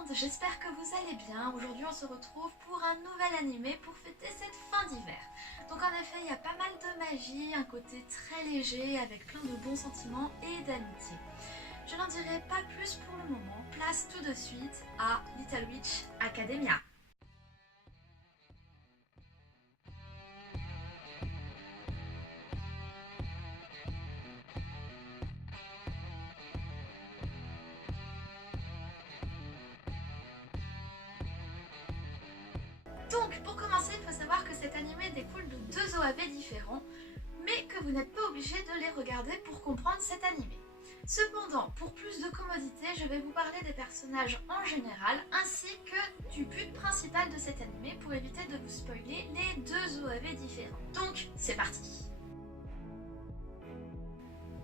monde, j'espère que vous allez bien. Aujourd'hui on se retrouve pour un nouvel animé pour fêter cette fin d'hiver. Donc en effet il y a pas mal de magie, un côté très léger avec plein de bons sentiments et d'amitié. Je n'en dirai pas plus pour le moment, place tout de suite à Little Witch Academia. Donc pour commencer, il faut savoir que cet animé découle de deux OAV différents, mais que vous n'êtes pas obligé de les regarder pour comprendre cet animé. Cependant, pour plus de commodité, je vais vous parler des personnages en général, ainsi que du but principal de cet animé pour éviter de vous spoiler les deux OAV différents. Donc, c'est parti!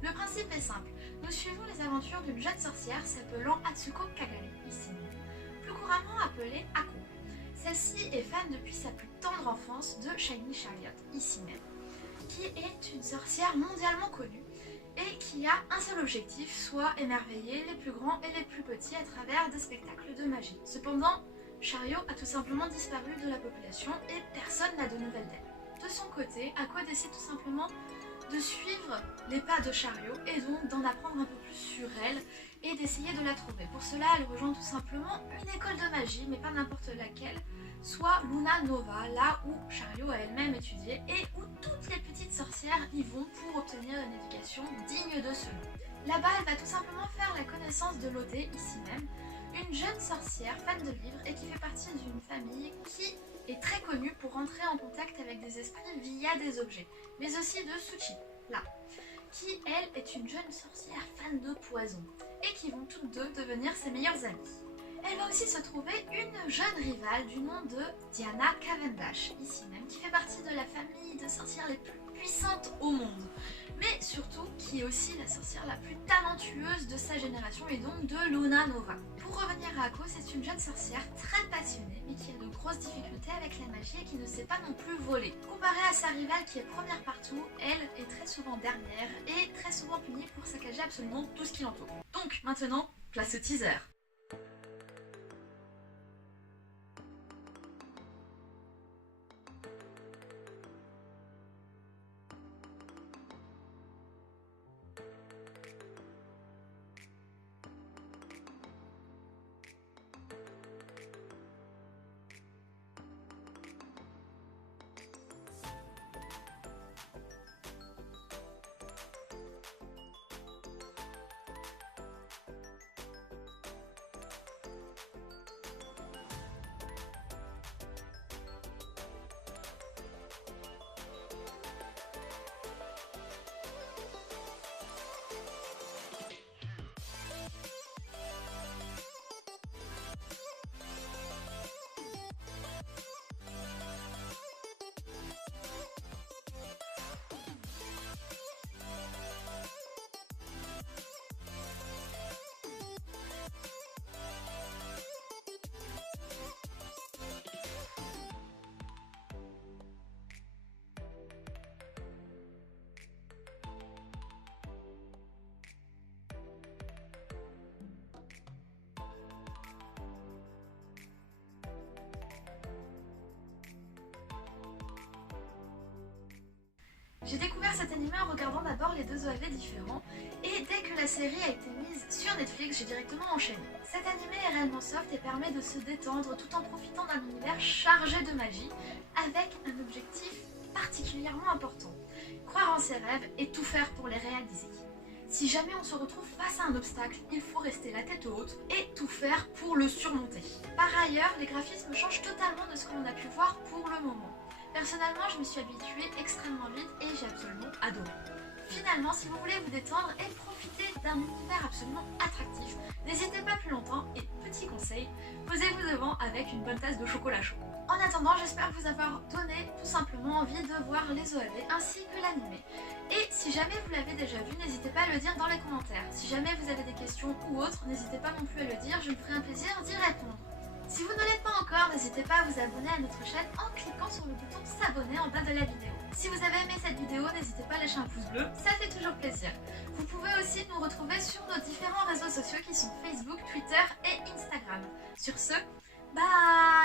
Le principe est simple, nous suivons les aventures d'une jeune sorcière s'appelant Atsuko Kagane, ici, plus couramment appelée Ako. Celle-ci est fan depuis sa plus tendre enfance de Shiny Chariot, ici même, qui est une sorcière mondialement connue et qui a un seul objectif, soit émerveiller les plus grands et les plus petits à travers des spectacles de magie. Cependant, Chariot a tout simplement disparu de la population et personne n'a de nouvelles d'elle. De son côté, Ako décide tout simplement de suivre les pas de Chariot et donc d'en apprendre un peu plus sur elle et d'essayer de la trouver. Pour cela, elle rejoint tout simplement une école de magie, mais pas n'importe laquelle, soit Luna Nova, là où Chariot a elle-même étudié et où toutes les petites sorcières y vont pour obtenir une éducation digne de ce nom. Là-bas, elle va tout simplement faire la connaissance de Lottie, ici même, une jeune sorcière fan de livres et qui fait partie d'une famille qui est très connue pour entrer en contact avec des esprits via des objets, mais aussi de Suchi, là, qui elle est une jeune sorcière fan de poison et qui vont toutes deux devenir ses meilleures amies. Elle va aussi se trouver une jeune rivale du nom de Diana Cavendash, ici même, qui fait partie de la famille de sorcières les plus puissantes au monde, mais surtout qui est aussi la sorcière la plus talentueuse de sa génération et donc de Luna Nova. Pour revenir à Ako, c'est une jeune sorcière très passionnée, mais qui a de grosses difficultés avec la magie et qui ne sait pas non plus voler. Comparée à sa rivale qui est première partout, elle est très souvent dernière et très souvent punie pour saccager absolument tout ce qui l'entoure. Donc maintenant, place au teaser. J'ai découvert cet animé en regardant d'abord les deux OAV différents et dès que la série a été mise sur Netflix, j'ai directement enchaîné. Cet animé est réellement soft et permet de se détendre tout en profitant d'un univers chargé de magie avec un objectif particulièrement important, croire en ses rêves et tout faire pour les réaliser. Si jamais on se retrouve face à un obstacle, il faut rester la tête haute et tout faire pour le surmonter. Par ailleurs, les graphismes changent totalement de ce que l'on a pu voir pour le moment. Personnellement, je me suis habituée extrêmement vite et j'ai absolument adoré. Finalement, si vous voulez vous détendre et profiter d'un univers absolument attractif, n'hésitez pas plus longtemps et petit conseil, posez-vous devant avec une bonne tasse de chocolat chaud. En attendant, j'espère vous avoir donné tout simplement envie de voir les OAV ainsi que l'animé. Et si jamais vous l'avez déjà vu, n'hésitez pas à le dire dans les commentaires. Si jamais vous avez des questions ou autres, n'hésitez pas non plus à le dire, je me ferai un plaisir d'y répondre. Si vous ne l'êtes pas encore, n'hésitez pas à vous abonner à notre chaîne en cliquant sur le bouton s'abonner en bas de la vidéo. Si vous avez aimé cette vidéo, n'hésitez pas à lâcher un pouce bleu, ça fait toujours plaisir. Vous pouvez aussi nous retrouver sur nos différents réseaux sociaux qui sont Facebook, Twitter et Instagram. Sur ce, bye!